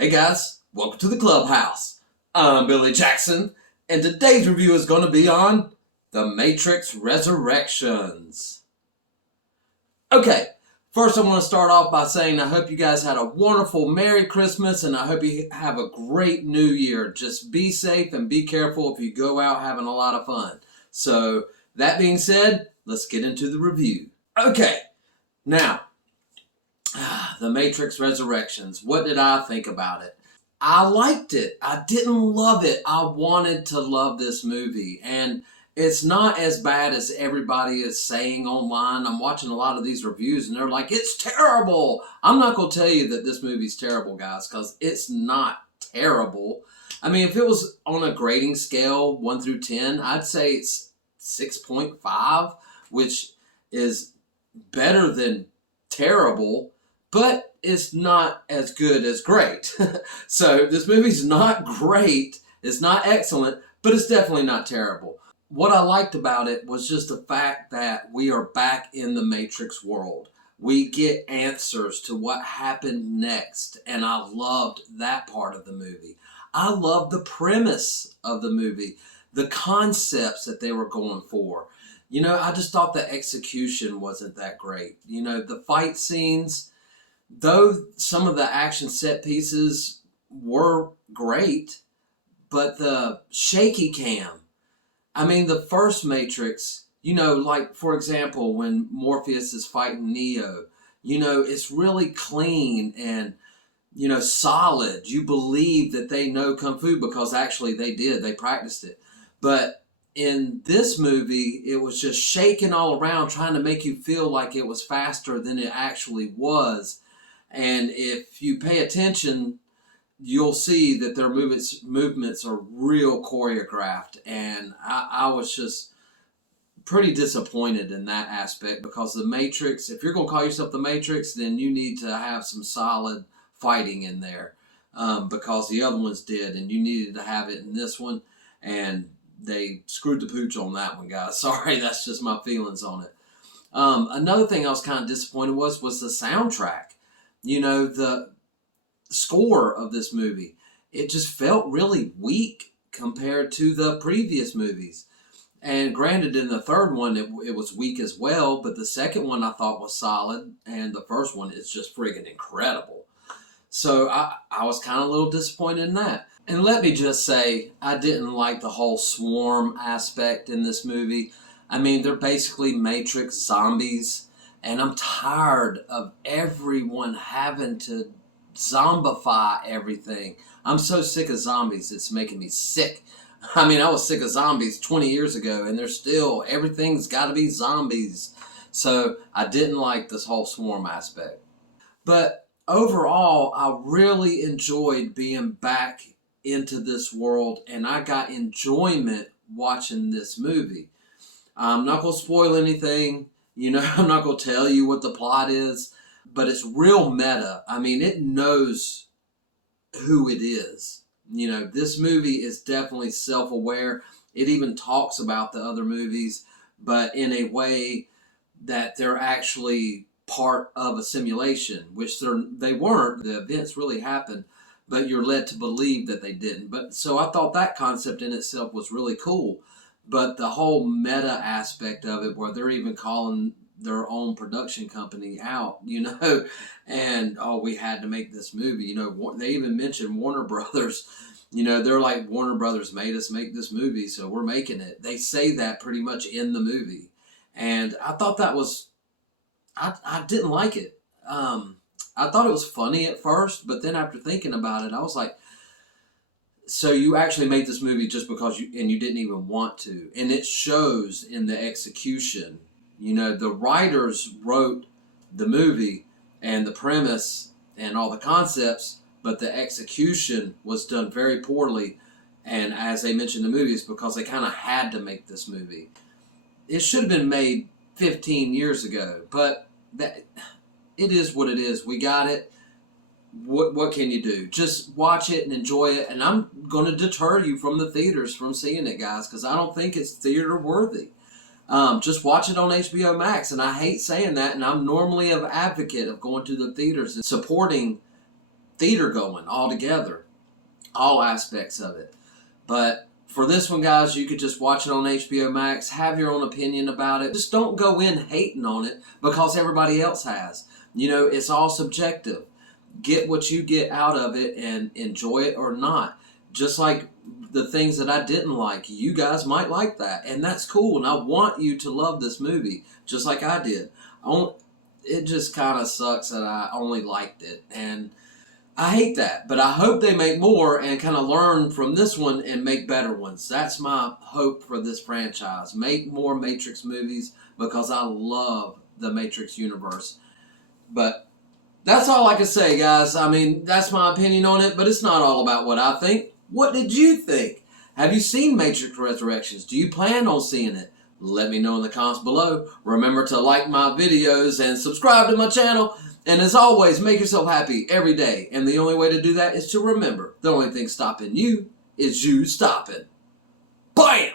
Hey guys, welcome to the clubhouse. I'm Billy Jackson, and today's review is going to be on The Matrix Resurrections. Okay, first I want to start off by saying I hope you guys had a wonderful Merry Christmas, and I hope you have a great New Year. Just be safe and be careful if you go out having a lot of fun. So, that being said, let's get into the review. Okay, now, The Matrix Resurrections. What did I think about it? I liked it. I didn't love it. I wanted to love this movie. And it's not as bad as everybody is saying online. I'm watching a lot of these reviews and they're like, it's terrible. I'm not going to tell you that this movie's terrible, guys, because it's not terrible. I mean, if it was on a grading scale, 1 through 10, I'd say it's 6.5, which is better than terrible, but it's not as good as great. So this movie's not great, it's not excellent, but it's definitely not terrible. What I liked about it was just the fact that we are back in the Matrix world. We get answers to what happened next, and I loved that part of the movie. I loved the premise of the movie, the concepts that they were going for. I just thought the execution wasn't that great. The fight scenes, though some of the action set pieces were great, but the shaky cam. I mean, the first Matrix, like, for example, when Morpheus is fighting Neo, it's really clean and, solid. You believe that they know Kung Fu because actually they did. They practiced it. But in this movie, it was just shaking all around, trying to make you feel like it was faster than it actually was. And if you pay attention, you'll see that their movements are real choreographed. And I was just pretty disappointed in that aspect because the Matrix, if you're going to call yourself the Matrix, then you need to have some solid fighting in there because the other ones did, and you needed to have it in this one. And they screwed the pooch on that one, guys. Sorry, that's just my feelings on it. Another thing I was kind of disappointed was the soundtrack. The score of this movie, it just felt really weak compared to the previous movies. And granted, in the third one, it was weak as well, but the second one I thought was solid, and the first one is just friggin' incredible. So I was kind of a little disappointed in that. And let me just say, I didn't like the whole swarm aspect in this movie. I mean, they're basically Matrix zombies. And I'm tired of everyone having to zombify everything. I'm so sick of zombies, it's making me sick. I mean, I was sick of zombies 20 years ago, and everything's got to be zombies. So I didn't like this whole swarm aspect. But overall, I really enjoyed being back into this world, and I got enjoyment watching this movie. I'm not going to spoil anything. I'm not going to tell you what the plot is, but it's real meta. I mean, it knows who it is. This movie is definitely self-aware. It even talks about the other movies, but in a way that they're actually part of a simulation, which they weren't. The events really happened, but you're led to believe that they didn't. But so I thought that concept in itself was really cool. But the whole meta aspect of it, where they're even calling their own production company out, and we had to make this movie. They even mentioned Warner Brothers. They're like, Warner Brothers made us make this movie, so we're making it. They say that pretty much in the movie, and I thought that was, I didn't like it. I thought it was funny at first, but then after thinking about it, I was like, so you actually made this movie just because you didn't even want to. And it shows in the execution. The writers wrote the movie and the premise and all the concepts, but the execution was done very poorly. And as they mentioned in the movie, it's because they kind of had to make this movie. It should have been made 15 years ago, but it is what it is. We got it. What can you do? Just watch it and enjoy it. And I'm going to deter you from the theaters from seeing it, guys, because I don't think it's theater worthy. Just watch it on HBO Max. And I hate saying that, and I'm normally an advocate of going to the theaters and supporting theater going altogether, all aspects of it. But for this one, guys, you could just watch it on HBO Max, have your own opinion about it. Just don't go in hating on it because everybody else has. You know, it's all subjective. Get what you get out of it and enjoy it or not. Just like the things that I didn't like, you guys might like that, and that's cool. And I want you to love this movie just like I did. It just kind of sucks that I only liked it, and I hate that. But I hope they make more and kind of learn from this one and make better ones. That's my hope for this franchise. Make more Matrix movies because I love the Matrix universe. But that's all I can say, guys. I mean, that's my opinion on it, but it's not all about what I think. What did you think? Have you seen Matrix Resurrections? Do you plan on seeing it? Let me know in the comments below. Remember to like my videos and subscribe to my channel. And as always, make yourself happy every day. And the only way to do that is to remember the only thing stopping you is you stopping. Bam!